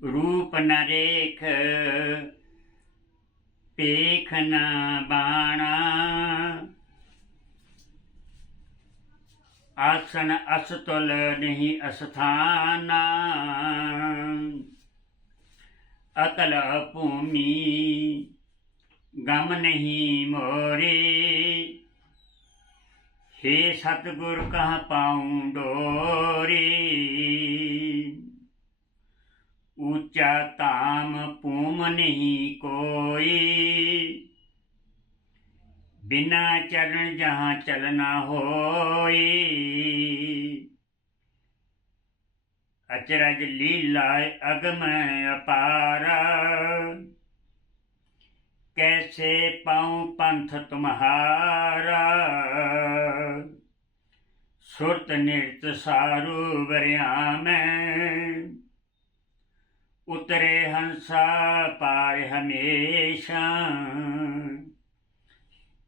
रूप न रेख पेख न बाणा, आसन असतुल नहीं अस्थाना, अकल भूमि गम नहीं मोरे, हे सतगुर कहाँ पाऊं डोरे, ऊंचा ताम पूम नहीं कोई, बिना चरण जहाँ चलना होए, अचरज लीला अगम अपारा, कैसे पाऊं पंथ तुम्हारा, सुरत नृत सारू बरिया में, उतरे हंसा पार हमेशा,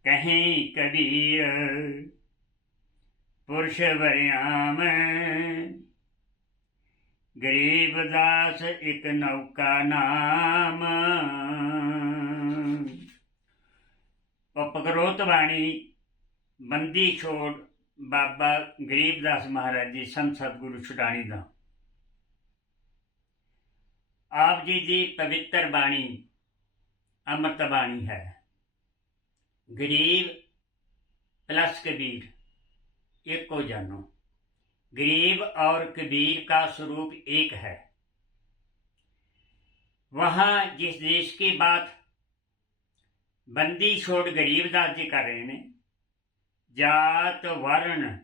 कहीं कबीर पुरुष बरिया में, गरीबदास एक नौका नाम। उपकरोत बाणी बंदी छोड़ बाबा गरीबदास महाराज जी संत सतगुरु छुडानी दा। आप जी की पवित्र बाणी अमृत बाणी है। गरीब प्लस कबीर एक को जानो। गरीब और कबीर का स्वरूप एक है। वहां जिस देश की बात बंदी छोड़ गरीबदास जी कर रहे हैं, जात वर्ण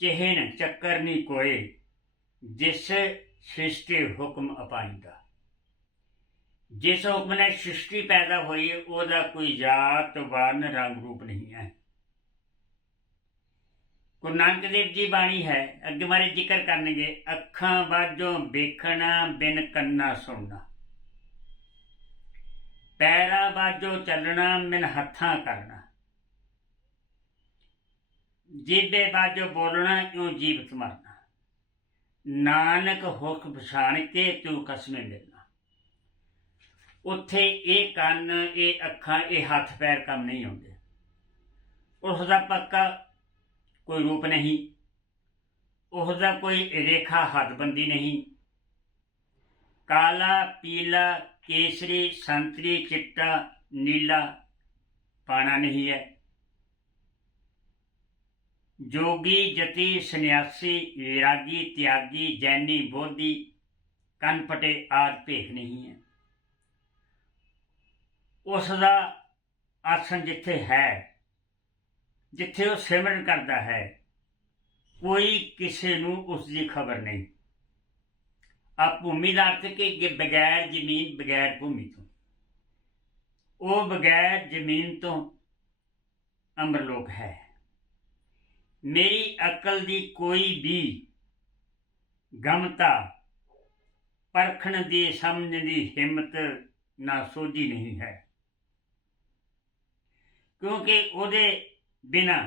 चिहन चक्कर नहीं कोई, जिस सृष्टि हुक्म अपाईंदा। जिस हुक्म ने सृष्टि पैदा हुई ओदा कोई जात वर्ण रंग रूप नहीं है। गुरु नानक देव जी बाणी है, अगे मारे जिक्र करनगे, अखां वाजों वेखना बिन कन्ना सुनना, पैरां वाजों चलना बिन हत्थां करना, जीबे वाजों बोलना यूं जीवत मरना, नानक हुख पछाण के तू कसमें मिलना। उत्थे ये कन्न ये अखां ये हथ पैर कम नहीं आउंदे। उसदा पक्का कोई रूप नहीं, उसदा कोई रेखा हदबंदी नहीं। काला पीला केसरी संतरी चिट्टा नीला पाना नहीं है। जोगी जति सन्यासी विरागी त्यागी जैनी बोधी कनपटे आदि भेख नहीं है। उसका आसन जिथे है, जिथे वो सिमरन करता है, कोई किसी नूं उसकी खबर नहीं। आप भूमि का अर्थ के बगैर जमीन बगैर भूमि तो, वो बगैर जमीन तो अमरलोक है। मेरी अकल की कोई भी गमता परखण की समझ की हिम्मत ना सोझी नहीं है, क्योंकि उहदे बिना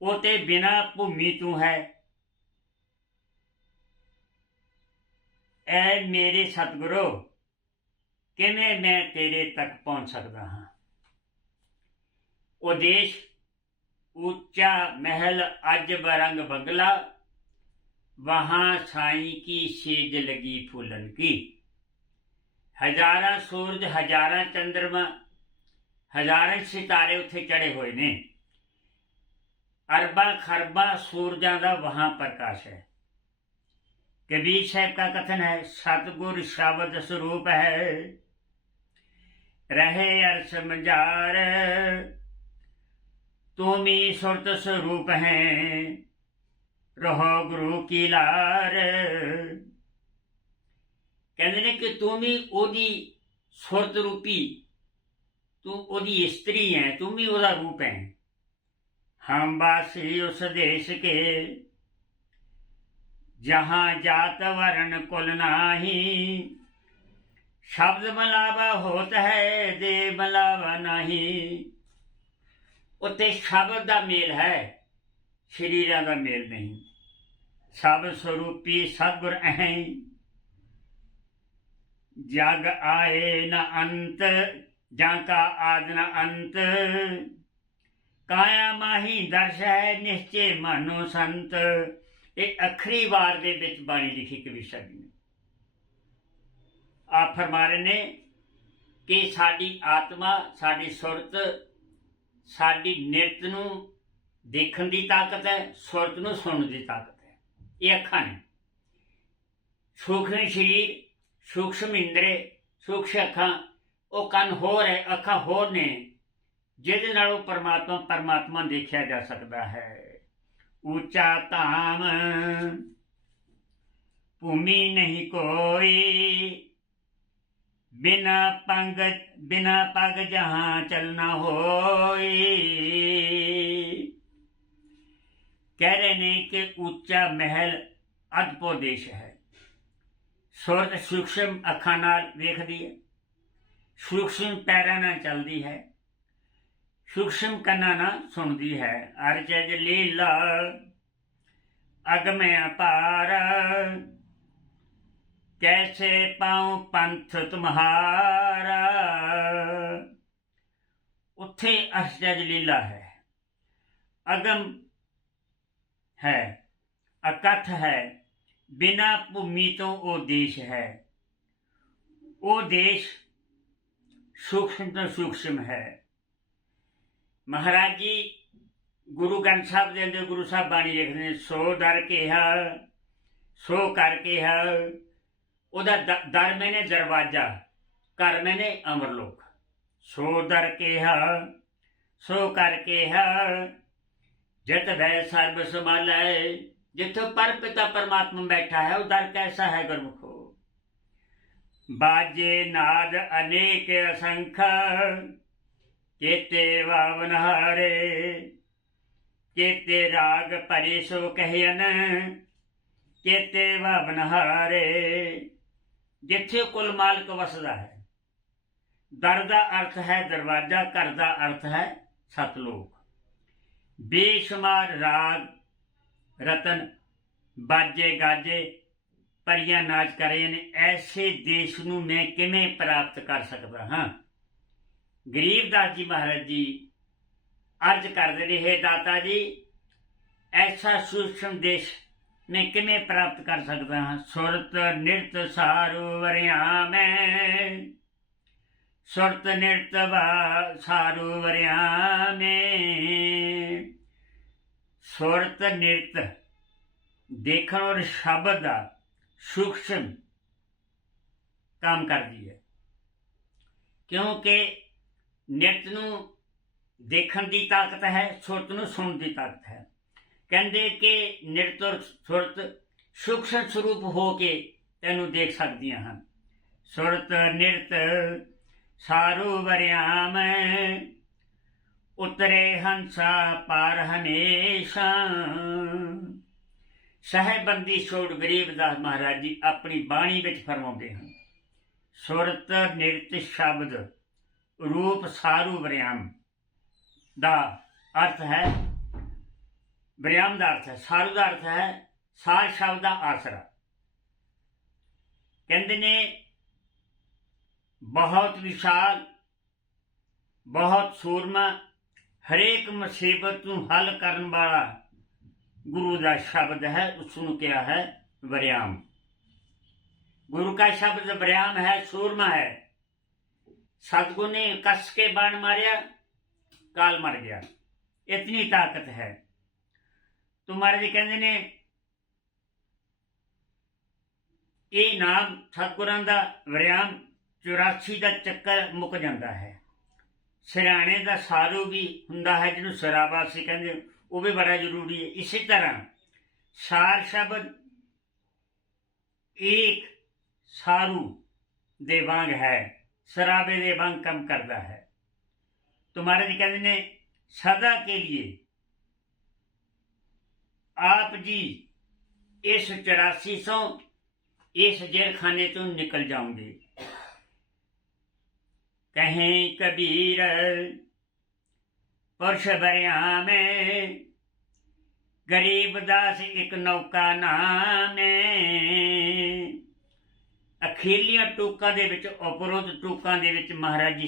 ओते बिना भूमि तू है। ऐ मेरे सतगुरु किवें मैं तेरे तक पहुंच सकता हाँ। ओ देश ऊंचा महल अज बरंग बंगला, वहां साई की सेज लगी फूलन की। हजारां सूरज हजारां चंद्रमा हजारां सितारे उत्थे चढ़े हुए ने। अरबा खरबा सूरजां दा वहां प्रकाश है। कबीर साहब का कथन है, सतगुर शब्द स्वरूप है, रहे अर्श मजार, तुम ही सुरत स्वरूप हैं, रहो गुरु की लार। कहते ने कि तुम ही ओदी सुरत रूपी, तू ओदी स्त्री है, तुम ही ओदा रूप है। हम वासी उस देश के, जहां जात वर्ण कुल नाही, शब्द मलावा होता है दे मलावा नहीं। उत्ते शब्द का मेल है, शरीर का मेल नहीं। शब्द स्वरूपी सतगुर अहें, जग आए न अंत, जाका आद न अंत, काया माही दर्श है निश्चय मानो संत। ਇਹ ਅੱਖਰੀ ਵਾਰ ਦੇ ਵਿੱਚ ਬਾਣੀ ਲਿਖੀ ਕਵੀਸ਼ਰ ਜੀ ਨੇ। ਆਪ ਫਰਮਾ ਰਹੇ ਨੇ ਕਿ ਸਾਡੀ ਆਤਮਾ, ਸਾਡੀ ਸੁਰਤ, ਸਾਡੀ ਨਿਰਤ ਨੂੰ ਦੇਖਣ ਦੀ ਤਾਕਤ ਹੈ, ਸੁਰਤ ਨੂੰ ਸੁਣਨ ਦੀ ਤਾਕਤ ਹੈ। ਇਹ ਅੱਖਾਂ ਨੇ। ਸੂਖਮ ਸਰੀਰ, ਸੂਖਮ ਇੰਦਰੇ, ਸੂਖਮ ਅੱਖਾਂ, ਉਹ ਕੰਨ ਹੋਰ ਹੈ, ਅੱਖਾਂ ਹੋਰ ਨੇ, ਜਿਹਦੇ ਨਾਲ ਉਹ ਪਰਮਾਤਮਾ ਦੇਖਿਆ ਜਾ ਸਕਦਾ ਹੈ। ऊंचा धाम भूमि नहीं कोई, बिना पग जहां चलना होई। कह रहे ने कि ऊंचा महल अदभुत देश है। सुरत सूक्ष्म अखां नाल वेखदी है, सूक्ष्म पैरां नाल चलदी है, सूक्ष्म कन्ना ना सुनती है। अरजज लीला अगम अपार, कैसे पाऊं पंथ तुम्हारा। उत्थे अरजज लीला है, अगम है, अकथ है, बिना भूमि तो वो देश है। वो देश सूक्ष्म तो सूक्ष्म है। महाराज जी गुरु ग्रंथ साहब के अंदर गुरु साहब बाणी लिखते हैं, सो दर केहा सो कर केहा। उहदा दर मैंने दरवाजा, कर मैंने अमरलोक। सो दर केहा सो कर केहा, जित वै सर्ब संभालै। जिथे पर पिता परमात्मा बैठा है, वो दर कैसा है गुरमुखो। बाजे नाद अनेक असंख्य, केते वावनहारे, केते राग परे सो कहन, केते वावनहारे। जिथे कुल मालक वसदा है। दर दा अर्थ है दरवाजा, घर दा अर्थ है सतलोक। बेशुमार राग रतन, बाजे गाजे, परियां नाच करे ने, ऐसे देश नूं मैं किवें प्राप्त कर सकदा हाँ। गरीबदास जी महाराज जी अर्ज करते ने, हे दाता जी, ऐसा सूक्ष्म देश मैं किमें प्राप्त कर सकता हाँ। सुरत निरत सारू वरियाम, सुरत निरत सारू वरियाम। सुरत निरत देखण और शब्द का सूक्ष्म काम करती है, क्योंकि निरत नूं देखण दी ताकत है, सुरत नूं सुणन दी ताकत है। कहंदे कि निरत और सुरत सूक्ष्म स्वरूप हो के तैनूं देख सकदियां हन। सुरत निरत सारू वरियाम, उतरे हंसा पार हमेशा। सहबंदी छोड़ गरीबदास महाराज जी अपनी बाणी विच फरमाउंदे हन, सुरत निरत शब्द रूप सारू वरियाम दा अर्थ है, वरियाम दा अर्थ है, सारू दा अर्थ है सार शब्द दा आसरा। कहंदे ने बहुत विशाल, बहुत सूरमा, हरेक मुसीबत नूं हल करन वाला गुरु दा शब्द है, उसनूं क्या है वरियाम। गुरु का शब्द वरियाम है, सूरमा है। सतगुरु ने कस के बाण मारिया, काल मर गया, इतनी ताकत है। तो महाराज जी कहते ने ये नाम सतगुरां दा वरियाम 84 का चक्कर मुक जाता है। सिराणे का सारू भी हुंदा है, जिन्होंने सराबासी कहते, वो भी बड़ा जरूरी है। इसी तरह सार शब्द एक सारू दे वांग है, शराबे दे वांग कम करता है। तो महाराज जी कहते ने सदा के लिए आप जी इस 8400 इस जेल खाने तो निकल जाओगे। कहें कबीर पुरुष बरियाम, गरीब दास एक नौका नाम। ਅਖੀਰਲੀਆਂ ਟੂਕਾਂ ਦੇ ਵਿੱਚ, ਉਪਰੋਕਤ ਟੂਕਾਂ ਦੇ ਵਿੱਚ ਮਹਾਰਾਜ ਜੀ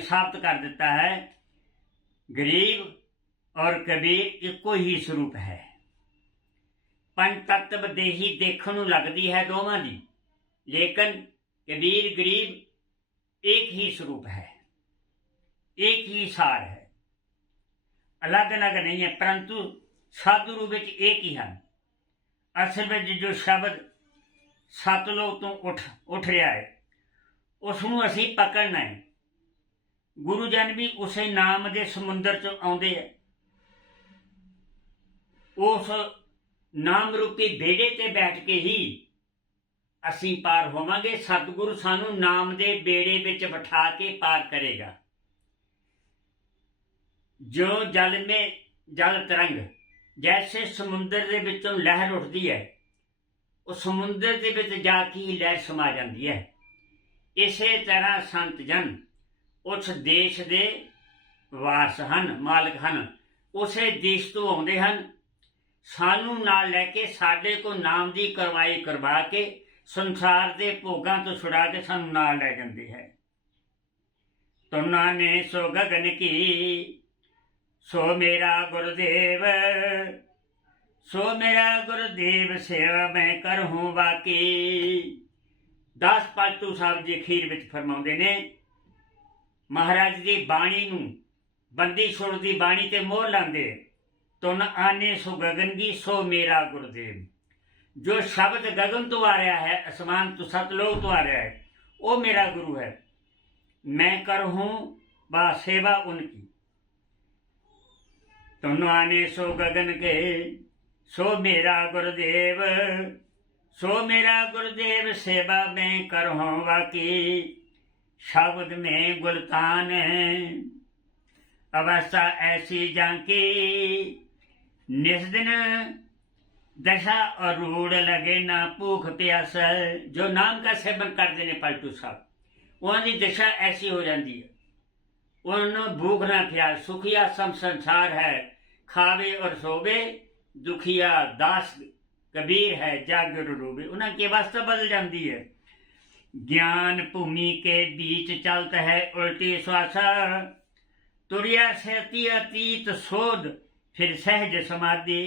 ਸਾਬਤ ਕਰ ਦਿੱਤਾ ਹੈ, ਗਰੀਬ ਔਰ ਕਬੀਰ ਇੱਕੋ ਹੀ ਸਰੂਪ ਹੈ। ਪੰਜ ਤੱਤਵ ਦੇਹੀ ਦੇਖਣ ਨੂੰ ਲੱਗਦੀ ਹੈ ਦੋਵਾਂ ਦੀ, ਲੇਕਿਨ ਕਬੀਰ ਗਰੀਬ ਇੱਕ ਹੀ ਸਰੂਪ ਹੈ, एक ही सार है, अलग अलग नहीं है, परंतु साधु रूप ਵਿੱਚ एक ही ਹਨ। ਅਸਲ ਵਿੱਚ ਜੋ ਸ਼ਬਦ ਸਤਲੋਕ ਤੋਂ ਉੱਠ ਰਿਹਾ ਹੈ, ਉਸ ਨੂੰ ਅਸੀਂ ਪਕੜਨਾ ਹੈ। ਗੁਰੂ ਜਨ ਵੀ ਉਸੇ ਨਾਮ ਦੇ ਸਮੁੰਦਰ 'ਚ ਆਉਂਦੇ ਹੈ, ਉਸ ਨਾਮ ਰੂਪੀ ਬੇੜੇ ਤੇ ਬੈਠ ਕੇ ਹੀ ਅਸੀਂ ਪਾਰ ਹੋਵਾਂਗੇ। ਸਤਿਗੁਰੂ ਸਾਨੂੰ ਨਾਮ ਦੇ ਬੇੜੇ ਵਿੱਚ ਬਿਠਾ ਕੇ ਪਾਰ ਕਰੇਗਾ। ਜੋ ਜਲ में जल तरंग, जैसे समुंदर ਦੇ ਵਿੱਚੋਂ ਲਹਿਰ ਉੱਠਦੀ ਹੈ, ਉਹ ਸਮੁੰਦਰ ਦੇ ਵਿੱਚ ਜਾ ਕੇ ਹੀ ਲਹਿਰ ਸਮਾ ਜਾਂਦੀ ਹੈ। ਇਸੇ ਤਰ੍ਹਾਂ ਸੰਤ ਜਨ ਉਸ ਦੇਸ਼ ਦੇ ਵਾਰਸ ਹਨ, ਮਾਲਕ ਹਨ, ਉਸੇ ਦੇਸ਼ ਤੋਂ ਆਉਂਦੇ ਹਨ, ਸਾਨੂੰ ਨਾਲ ਲੈ ਕੇ ਸਾਡੇ ਕੋਲ ਨਾਮ ਦੀ ਕਰਵਾਈ ਕਰਵਾ ਕੇ ਸੰਸਾਰ ਦੇ ਭੋਗਾਂ ਤੋਂ ਛੁਡਾ ਕੇ ਸਾਨੂੰ ਨਾਲ ਲੈ ਜਾਂਦੇ ਹੈ। ਤੁਨਾ ਨੇ ਸੋ ਗਗਨ ਕੀ सो मेरा गुरुदेव, सो मेरा गुरुदेव सेवा मैं करहूँ बाकी। दास पालतू साहब जी अखीर ਵਿੱਚ ਫਰਮਾਉਂਦੇ ਨੇ, ਮਹਾਰਾਜ ਦੀ ਬਾਣੀ ਨੂੰ, ਬੰਦੀ ਛੋੜ ਦੀ ਬਾਣੀ ਤੇ ਮੋਹਰ ਲਾਉਂਦੇ, ਤੁਨ ਆਨੇ ਸੋ ਗਗਨ ਕੀ ਸੋ ਮੇਰਾ ਗੁਰਦੇਵ। ਜੋ ਸ਼ਬਦ ਗਗਨ ਤੋਂ ਆ ਰਿਹਾ ਹੈ, ਅਸਮਾਨ ਤੋਂ, ਸਤਲੋਕ ਤੋਂ ਆ ਰਿਹਾ ਹੈ, ਉਹ ਮੇਰਾ ਗੁਰੂ ਹੈ। मैं करहूँ बा सेवा उनकी। तुम आने सो गगन के सो मेरा गुरुदेव, सो मेरा गुरुदेव सेवा में करहूँ बाकी। शब्द में गुलतान अवस्था ऐसी जांकी, निस दिन दशा और रूढ़ लगे ना भूख प्यास। जो नाम का सेवन करते हैं पलटू साहब, उन्होंने दशा ऐसी हो जाती है, उन्होंने भूख ना प्यास। सुखिया सम संसार है, खावे और सोवे, दुखिया दास कबीर है जागर रोवे। उनके वास्ते बदल जाती है। ज्ञान भूमि के बीच चलता है उल्टी श्वासा, तुरिया सहती अतीत शोध फिर सहज समाधि।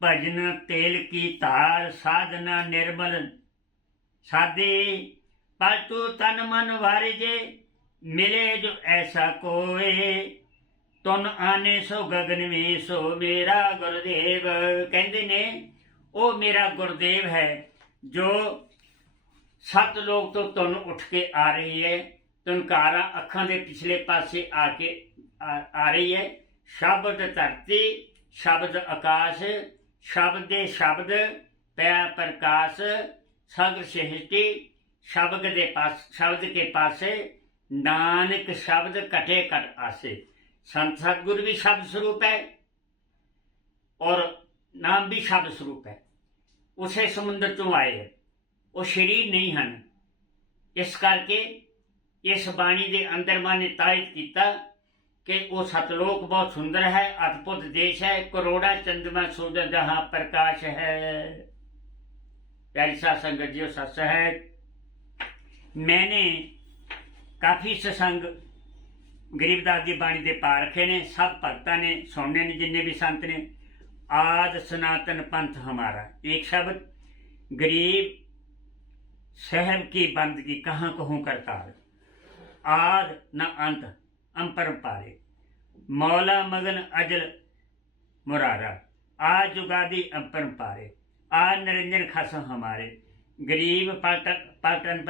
भजन तेल की तार साधना निर्मल साधे, पलटू तन मन वारिजे मिले जो ऐसा कोई। तुन आने सो गगन में सो मेरा गुरुदेव। कहते ने वो मेरा गुरुदेव है जो सतलोक तो तुन उठ के आ रही है। तुनकारा अखां दे पिछले पासे आके आ रही है। शब्द धरती, शब्द आकाश, शब्द दे शब्द पै प्रकाश, सगर सृष्टि शब्द के पासे, नानक शब्द कटे कट आसे। संत सतगुरु भी शब्द स्वरूप है और नाम भी शब्द स्वरूप है। उसे समुद्र चों आए है, वो शरीर नहीं हैं। इस करके इस बाणी के अंदर मैंने तायद किया कि वो सतलोक बहुत सुंदर है, अद्भुत देश है, करोड़ा चंद्रमा सूरज जहाँ प्रकाश है। प्यारी साध संगत जी, सच है। मैंने काफ़ी सत्संग गरीबदास की बाणी के पा रखे ने, सब भगतां ने सुनने ने, जिन्ने भी संत ने। आद सनातन पंथ हमारा, एक शब्द गरीब साहब की बंदगी कहाँ कहूँ करतार। आद न अंत अंपर पारे, मौला मगन अजल मुरारा। आज जुगादी अंपर पारे, आज निरंजन खसम हमारे। गरीब पलटन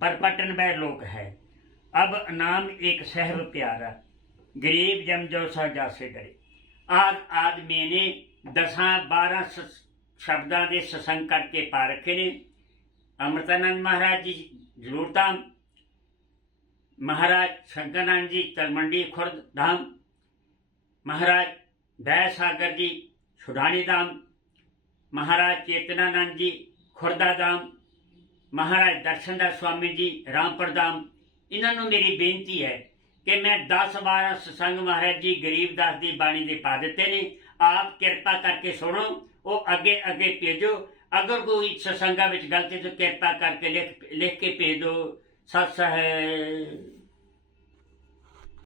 पर वह लोक है, अब नाम एक सहब प्यारा। गरीब जम जो सा जासे डरे। आद मैंने 10-12 शब्दां दे सत्संग करके पा रखे ने। अमृतानंद महाराज जी जरूर धाम, महाराज शंकरानंद जी तलमंडी खुर्द धाम, महाराज दया सागर जी सुडानी धाम, महाराज चेतनानंद जी खुर्दा धाम, महाराज दर्शनदास स्वामी जी रामपुर धाम। इन्होंने मेरी बेनती है कि मैं 10-12 सत्संग महाराज जी गरीबदास की बाणी दे पा दिते ने। आप कृपा करके सुनो, वो अगे अगे भेजो। अगर कोई सत्संगा ਵਿੱਚ ਗਲਤੀ ਤੋਂ ਕਿਰਪਾ ਕਰਕੇ ਲਿਖ ਕੇ ਭੇਜ ਦਿਓ। ਸਤਿ